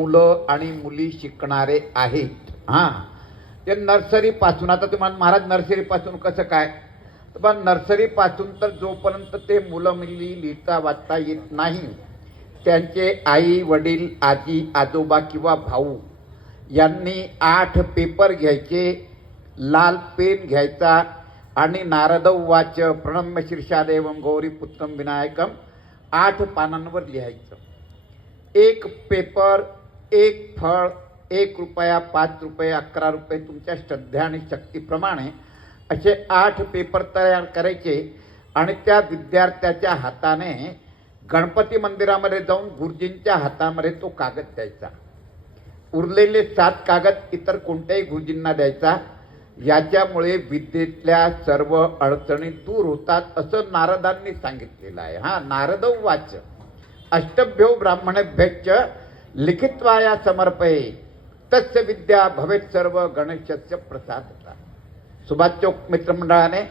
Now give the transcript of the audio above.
मुलं आणि मुली शिकणारे आहेत. हां. ते नर्सरीपासून आता तुम्हाला महाराज नर्सरीपासून कसं काय? तर नर्सरीपासून तर जोपर्यंत ते मुलं मुली लिहिता वाचता येत नाही त्यांचे आई वडील आजी आजोबा किंवा भाऊ यांनी आठ पेपर घ्यायचे लाल पेन घ्यायचा आणि नारदव वाच प्रणम्य शीर्षादेव गौरी पुत्रम विनायकम आठ पानांवर लिहायचं. एक पेपर एक फळ एक रुपया पाच रुपये अकरा रुपये तुमच्या श्रद्धा आणि शक्तीप्रमाणे असे आठ पेपर तयार करायचे आणि त्या विद्यार्थ्याच्या हाताने गणपती मंदिरामध्ये जाऊन गुरुजींच्या हातामध्ये तो कागद द्यायचा. उरलेले सात कागद इतर कोणत्याही गुरुजींना द्यायचा. याच्यामुळे विद्येतल्या सर्व अडचणी दूर होतात असं नारदांनी सांगितलेलं आहे. हा नारद वाच. अष्टभ्यो ब्राह्मणेभ्यश्च लिखित्वाया समर्पये. तस्य विद्या भवेत सर्व गणेशस्य प्रसाद सुभाष चौक मित्रमंडळाने